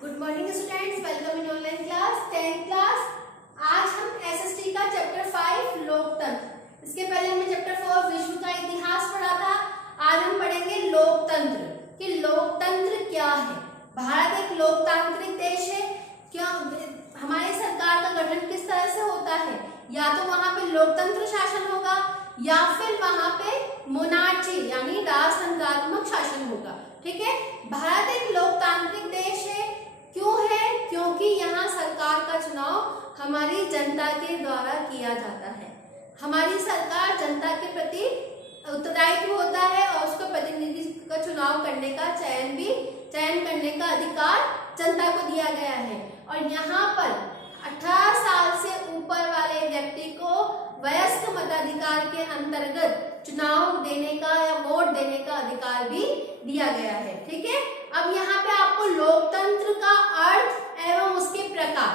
Good morning students, welcome in online class 10th class. आज हम SST का chapter 5 लोकतंत्र, इसके पहले हमने चैप्टर 4 विश्व का इतिहास पढ़ा था। आज हम पढ़ेंगे लोकतंत्र कि लोकतंत्र क्या है। भारत एक लोकतांत्रिक देश है। क्यों हमारी सरकार का गठन किस तरह से होता है? या तो वहां पे लोकतंत्र शासन होगा या फिर वहां पे मोनार्ची यानी राजतंत्रात्मक शासन होगा। ठीक है, भारत एक लोकतांत्रिक देश है। क्यों है? क्योंकि यहाँ सरकार का चुनाव हमारी जनता के द्वारा किया जाता है। हमारी सरकार जनता के प्रति उत्तरदायित्व होता है और उसको प्रतिनिधि का चुनाव करने का चयन करने का अधिकार जनता को दिया गया है। और यहाँ पर 18 साल से ऊपर वाले व्यक्ति को वयस्क मताधिकार के अंतर्गत चुनाव देने का या वोट देने का अधिकार भी दिया गया है। ठीक है, अब यहाँ पे आपको लोकतंत्र का अर्थ एवं उसके प्रकार,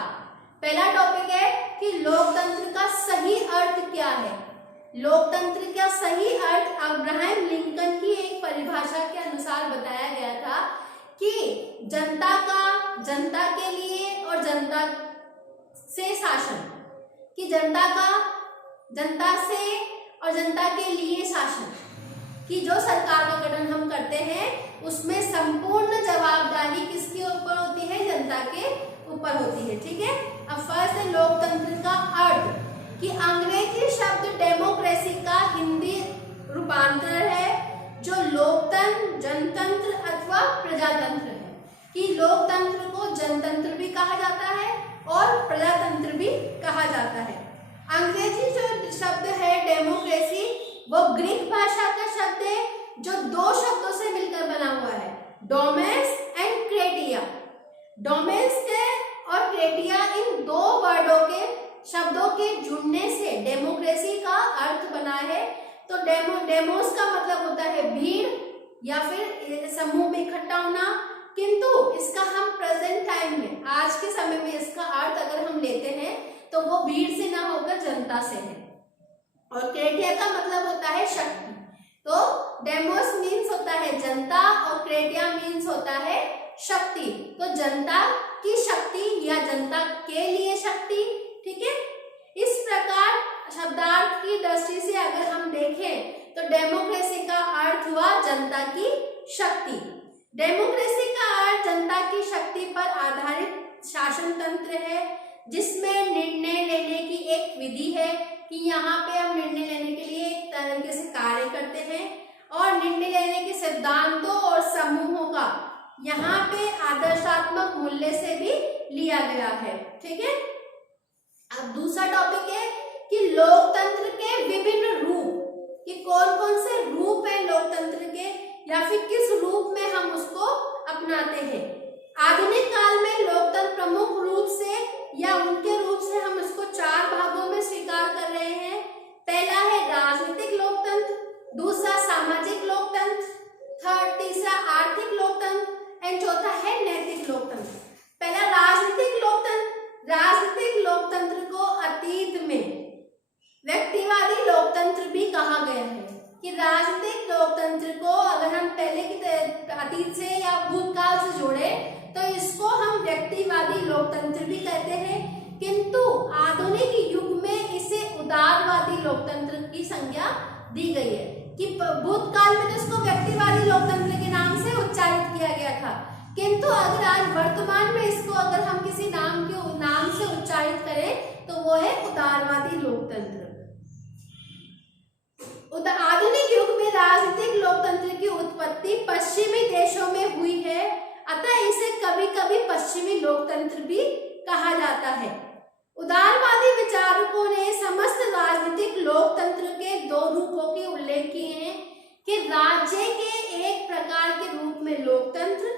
पहला टॉपिक है कि लोकतंत्र का सही अर्थ क्या है। लोकतंत्र का सही अर्थ अब्राहम लिंकन की एक परिभाषा के अनुसार बताया गया था कि जनता के लिए और जनता से शासन, कि जनता से और जनता के लिए शासन, कि जो सरकार का गठन हम करते हैं उसमें संपूर्ण जवाबदारी किसके ऊपर होती है? जनता के ऊपर होती है। ठीक है, अब फर्स्ट है लोकतंत्र का अर्थ, कि अंग्रेजी शब्द डेमोक्रेसी का हिंदी रूपांतर है जो लोकतंत्र, जनतंत्र अथवा प्रजातंत्र है। कि लोकतंत्र को जनतंत्र भी कहा जाता है और प्रजातंत्र भी कहा जाता है। अंग्रेजी जो शब्द है डेमोक्रेसी, वो ग्रीक भाषा का शब्द है जो दो शब्दों से मिलकर बना हुआ है, डोमेस एंड क्रेटिया। डोमेस और क्रेटिया इन दो वर्डों के शब्दों के जुड़ने से डेमोक्रेसी का अर्थ बना है। तो डेमोस का मतलब होता है भीड़ या फिर समूह में इकट्ठा होना, किंतु इसका हम प्रेजेंट टाइम में, आज के समय में इसका अर्थ अगर हम लेते हैं तो वो भीड़ से ना होकर जनता से है। और क्रेटिया का मतलब होता है शक्ति। तो डेमोस मीन्स होता है जनता और क्रेटिया मीन्स होता है शक्ति। तो जनता की शक्ति या जनता के लिए शक्ति। ठीक है, इस प्रकार शब्दार्थ की दृष्टि से अगर हम देखें तो डेमोक्रेसी का अर्थ हुआ जनता की शक्ति। डेमोक्रेसी का अर्थ जनता की शक्ति पर आधारित शासन तंत्र है जिसमें निर्णय लेने की एक विधि है, कि यहाँ पे हम निर्णय लेने के लिए एक तरीके से कार्य करते हैं और निर्णय लेने के सिद्धांतों और समूहों का यहाँ पे आदर्शात्मक मूल्य से भी लिया गया है। ठीक है, अब दूसरा टॉपिक है कि लोकतंत्र के विभिन्न रूप, कि कौन कौन से रूप है लोकतंत्र के या फिर किस रूप में हम उसको अपनाते हैं। आधुनिक काल में लोकतंत्र प्रमुख रूप से या उनके रूप से हम इसको 4 भागों में स्वीकार कर रहे हैं। पहला है राजनीतिक लोकतंत्र, दूसरा सामाजिक लोकतंत्र, तीसरा आर्थिक लोकतंत्र एंड चौथा है नैतिक लोकतंत्र। पहला राजनीतिक लोकतंत्र। राजनीतिक लोकतंत्र को अतीत में व्यक्तिवादी लोकतंत्र भी कहा गया है। कि राजनीतिक लोकतंत्र को अगर हम पहले की अतीत से या भूतकाल से जोड़े तो इसको हम व्यक्तिवादी लोकतंत्र भी कहते हैं, किंतु आधुनिक युग में इसे उदारवादी लोकतंत्र की संज्ञा दी गई है। कि भूतकाल में तो इसको व्यक्तिवादी लोकतंत्र के नाम से उच्चारित किया गया था, किंतु अगर आज वर्तमान में इसको अगर हम किसी नाम से उच्चारित करें तो वो है उदारवादी लोकतंत्र। आधुनिक युग में राजनीतिक लोकतंत्र की उत्पत्ति पश्चिमी देशों में हुई है, अतः इसे कभी कभी पश्चिमी लोकतंत्र भी कहा जाता है। उदारवादी विचारकों ने समस्त राजनीतिक लोकतंत्र के 2 रूपों के उल्लेख किए हैं, कि राज्य के एक प्रकार के रूप में लोकतंत्र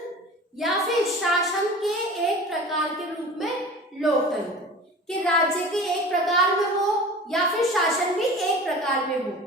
या फिर शासन के एक प्रकार के रूप में लोकतंत्र। कि राज्य के एक प्रकार में हो या फिर शासन भी एक प्रकार में हो।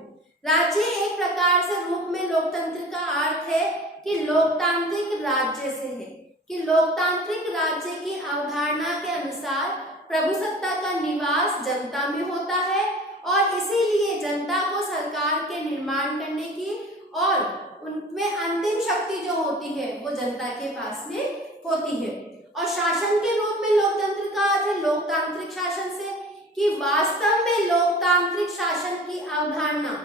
राज्य एक प्रकार से रूप में लोकतंत्र का अर्थ है कि लोकतांत्रिक राज्य से है। कि लोकतांत्रिक राज्य की अवधारणा के अनुसार प्रभुसत्ता का निवास जनता में होता है और इसीलिए जनता को सरकार के निर्माण करने की और उनमें अंतिम शक्ति जो होती है वो जनता के पास में होती है। और शासन के रूप में लोकतंत्र का अर्थ है लोकतांत्रिक शासन से, कि वास्तव में लोकतांत्रिक शासन की अवधारणा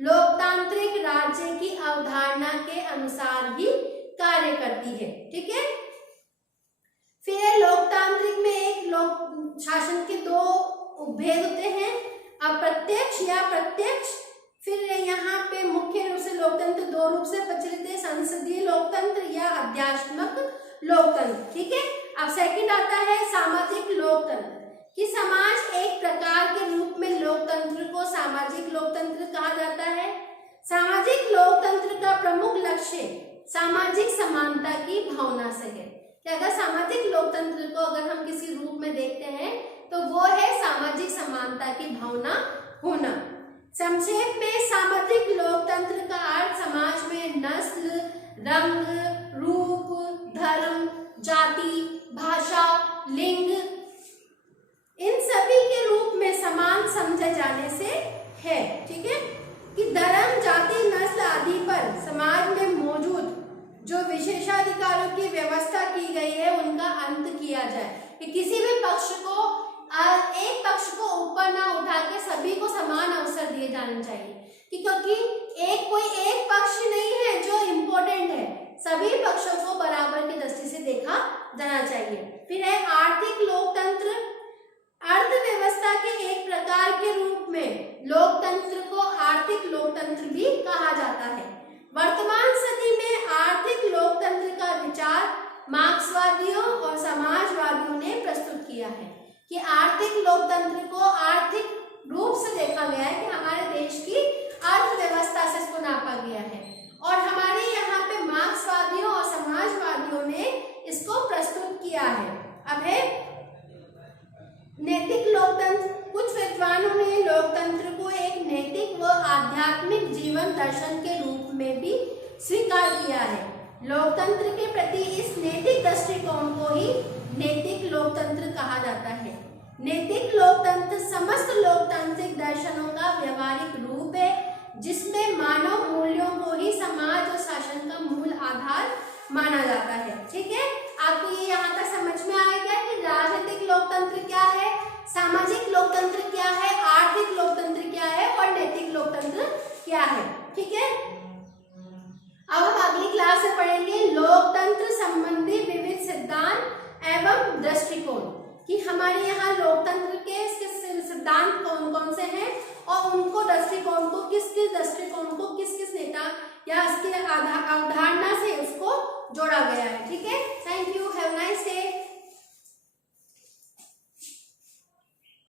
लोकतांत्रिक राज्य की अवधारणा के अनुसार ही कार्य करती है। ठीक है, फिर लोकतांत्रिक में एक लोक शासन के दो उपभेद होते हैं, अप्रत्यक्ष या प्रत्यक्ष। फिर यहाँ पे मुख्य रूप से लोकतंत्र दो रूप से प्रचलित है, संसदीय लोकतंत्र या अध्यात्मक लोकतंत्र। ठीक है, अब सेकंड आता है सामाजिक लोकतंत्र, कि समाज एक प्रकार के रूप में लोकतंत्र को सामाजिक लोकतंत्र कहा जाता है। सामाजिक लोकतंत्र का प्रमुख लक्ष्य सामाजिक समानता की भावना से है। कि अगर सामाजिक लोकतंत्र को अगर हम किसी रूप में देखते हैं तो वो है सामाजिक समानता की भावना होना। संक्षेप में सामाजिक लोकतंत्र का अर्थ समाज में नस्ल, रंग, रूप, धर्म, जाति, भाषा, लिंग इन सभी के रूप में समान समझे जाने से है। ठीक है, कि धर्म, जाति, नस्ल आदि पर समाज में मौजूद जो विशेषाधिकारों की व्यवस्था की गई है उनका अंत किया जाए, कि किसी भी पक्ष को एक पक्ष को ऊपर ना उठा के सभी को समान अवसर दिए जाने चाहिए, कि क्योंकि कोई एक पक्ष नहीं है जो इम्पोर्टेंट है, सभी पक्षों को बराबर की दृष्टि से देखा जाना चाहिए। फिर है आर्थिक लोकतंत्र, अर्थव्यवस्था के एक प्रकार के रूप में लोकतंत्र को आर्थिक लोकतंत्र भी कहा जाता है। वर्तमान सदी में आर्थिक लोकतंत्र का विचार मार्क्सवादियों और समाजवादियों ने प्रस्तुत किया है, कि आर्थिक लोकतंत्र को आर्थिक रूप से देखा गया है, कि हमारे देश की अर्थव्यवस्था से इसको नापा गया है, और हमारे यहाँ पे मार्क्सवादियों और समाजवादियों ने इसको प्रस्तुत किया है। अब है नैतिक लोकतंत्र, कुछ विद्वानों ने लोकतंत्र को एक नैतिक व आध्यात्मिक जीवन दर्शन के रूप में भी स्वीकार किया है। लोकतंत्र के प्रति इस नैतिक दृष्टिकोण को ही नैतिक लोकतंत्र कहा जाता है। नैतिक लोकतंत्र समस्त लोकतांत्रिक दर्शनों का व्यवहारिक रूप है, जिसमें मानव मूल्यों को ही समाज और शासन का मूल आधार माना जाता है। ठीक है, आपको ये यहाँ तक समझ में आ गया कि राजनीतिक लोकतंत्र क्या है, सामाजिक लोकतंत्र क्या है, आर्थिक लोकतंत्र क्या है और नैतिक लोकतंत्र क्या है। ठीक है, अब हम अगली क्लास में पढ़ेंगे लोकतंत्र संबंधी विविध सिद्धांत एवं दृष्टिकोण, कि हमारे यहाँ लोकतंत्र के सिद्धांत कौन कौन से हैं और उनको दृष्टिकोण को किस नेता या इसके अवधारणा से उसको जोड़ा गया है। ठीक है, थैंक यू।